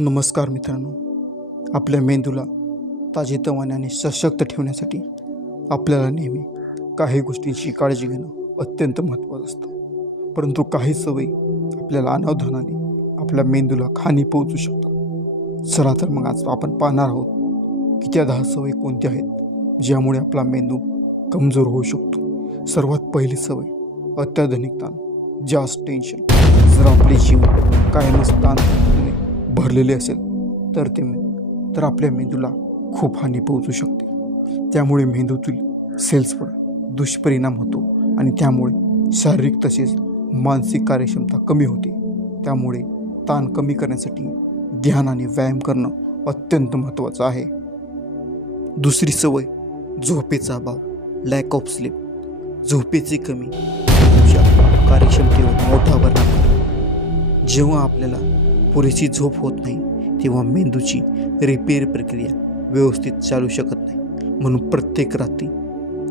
नमस्कार मित्रांनो. आपल्या मेंदूला ताजेतवाने आणि सशक्त ठेवण्यासाठी आपल्याला नेहमी काही गोष्टींची काळजी घेणं अत्यंत महत्त्वाचं असतं. परंतु काही सवयी आपल्याला अनावधानाने आपल्या मेंदूला हानी पोहोचू शकतात. चला तर मग आज आपण पाहणार आहोत की त्या दहा सवयी कोणत्या आहेत ज्यामुळे आपला मेंदू कमजोर होऊ शकतो. सर्वात पहिली सवय अत्याधुनिक ताण जास्त टेन्शन जर आपले जीवन कायमच ताण भरलेले असेल तर ते तर आपल्या मेंदूला खूप हानी पोहोचू शकते. त्यामुळे मेंदूतील सेल्सवर दुष्परिणाम होतो आणि त्यामुळे शारीरिक तसेच मानसिक कार्यक्षमता कमी होते. त्यामुळे ताण कमी करण्यासाठी ध्यान आणि व्यायाम करणं अत्यंत महत्त्वाचं आहे. दुसरी सवय झोपेचा अभाव लॅक ऑफ स्लीप झोपेची कमी कार्यक्षमतेवर मोठा परिणाम जेव्हा आपल्याला पुरेशी झोप होत नाही तेव्हा मेंदूची रिपेअर प्रक्रिया व्यवस्थित चालू शकत नाही. म्हणून प्रत्येक रात्री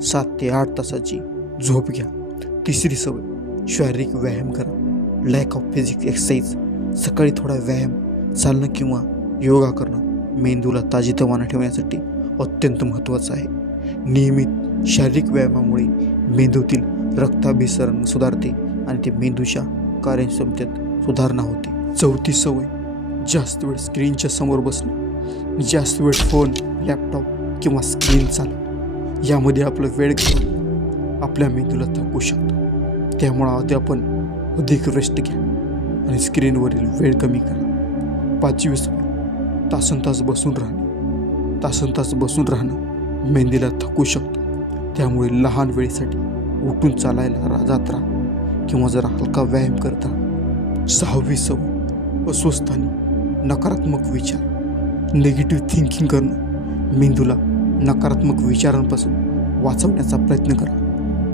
सात ते आठ तासाची झोप घ्या. तिसरी सवय शारीरिक व्यायाम करा. लॅक ऑफ फिजिक्स एक्सरसाइज सकाळी थोडा व्यायाम चालणं किंवा योगा करणं मेंदूला ताजेतवाना ठेवण्यासाठी अत्यंत महत्त्वाचं आहे. नियमित शारीरिक व्यायामामुळे मेंदूतील रक्ताभिसरण सुधारते आणि ते मेंदूच्या कार्यक्षमतेत सुधारणा होते. चौथी सवय. जास्त वेळ स्क्रीनच्या समोर बसणं. जास्त वेळ फोन लॅपटॉप किंवा स्क्रीन चालणं. यामध्ये आपलं वेळ घेऊन आपल्या मेंदूला थकू शकतो. त्यामुळं आधी आपण अधिक रेस्ट घ्या. आणि स्क्रीनवरील वेळ कमी करा. पाचवी सवय. तासन तास बसून राहणे. तासन तास बसून राहणं मेंदीला थकू शकतं. त्यामुळे लहान वेळेसाठी उठून चालायला रा- जात राहा. किंवा जरा हलका व्यायाम करता सहावी सवय. अस्वस्थाने नकारात्मक विचार. निगेटिव्ह थिंकिंग करणं मेंदूला नकारात्मक विचारांपासून वाचवण्याचा प्रयत्न करा.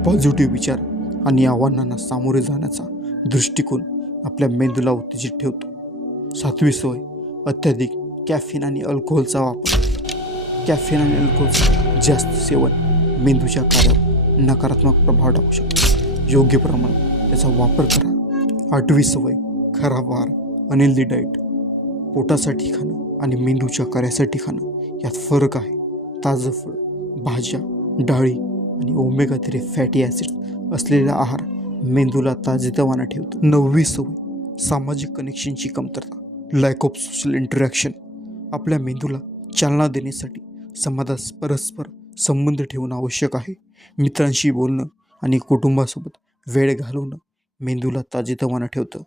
पॉझिटिव्ह विचार आणि आव्हानांना सामोरे जाण्याचा दृष्टिकोन आपल्या मेंदूला उत्तेजित ठेवतो. सातवी सवय अत्याधिक कॅफिन आणि अल्कोहोलचा वापर. कॅफिन आणि अल्कोहोलचं जास्त सेवन मेंदूच्या कार्यावर नकारात्मक प्रभाव टाकू शकतो. योग्य प्रमाणात त्याचा वापर करा. आठवी सवय खराब आहार अनिल दी डाईट पोटासाठी खाणं आणि मेंदूच्या कार्यासाठी खाणं यात फरक आहे. ताजं फळ भाज्या डाळी आणि ओमेगा थ्री फॅटी ॲसिड असलेला आहार मेंदूला ताजेतवाना ठेवतो. नववी सवय सामाजिक कनेक्शनची कमतरता लॅक ऑफ सोशल इंटरॅक्शन आपल्या मेंदूला चालना देण्यासाठी समाजात परस्पर संबंध ठेवणं आवश्यक आहे. मित्रांशी बोलणं आणि कुटुंबासोबत वेळ घालवणं मेंदूला ताजेतवाना ठेवतं.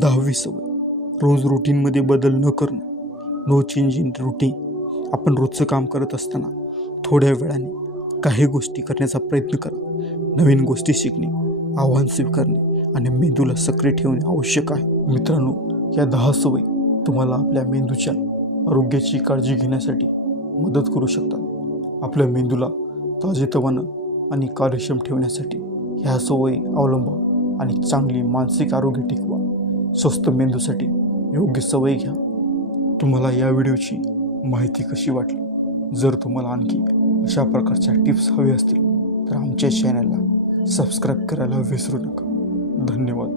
दहावी सवय. रोज रुटीनमध्ये बदल न करणं. नो चेंज इन रुटीन आपण रोजचं काम करत असताना थोड्या वेळाने काही गोष्टी करण्याचा प्रयत्न करा. नवीन गोष्टी शिकणे आव्हान स्वीकारणे आणि मेंदूला सक्रिय ठेवणे आवश्यक आहे. मित्रांनो या दहा सवयी तुम्हाला आपल्या मेंदूच्या आरोग्याची काळजी घेण्यासाठी मदत करू शकतात. आपल्या मेंदूला ताजेतवानं आणि कार्यक्षम ठेवण्यासाठी ह्या सवयी अवलंबा आणि चांगली मानसिक आरोग्य टिकवा. स्वस्त मेंदूसाठी योग्य सवय घ्या. तुम्हाला या व्हिडिओची माहिती कशी वाटली? जर तुम्हाला आणखी अशा प्रकारच्या टिप्स हवे असतील तर आमच्या चॅनलला सबस्क्राईब करायला विसरू नका. धन्यवाद.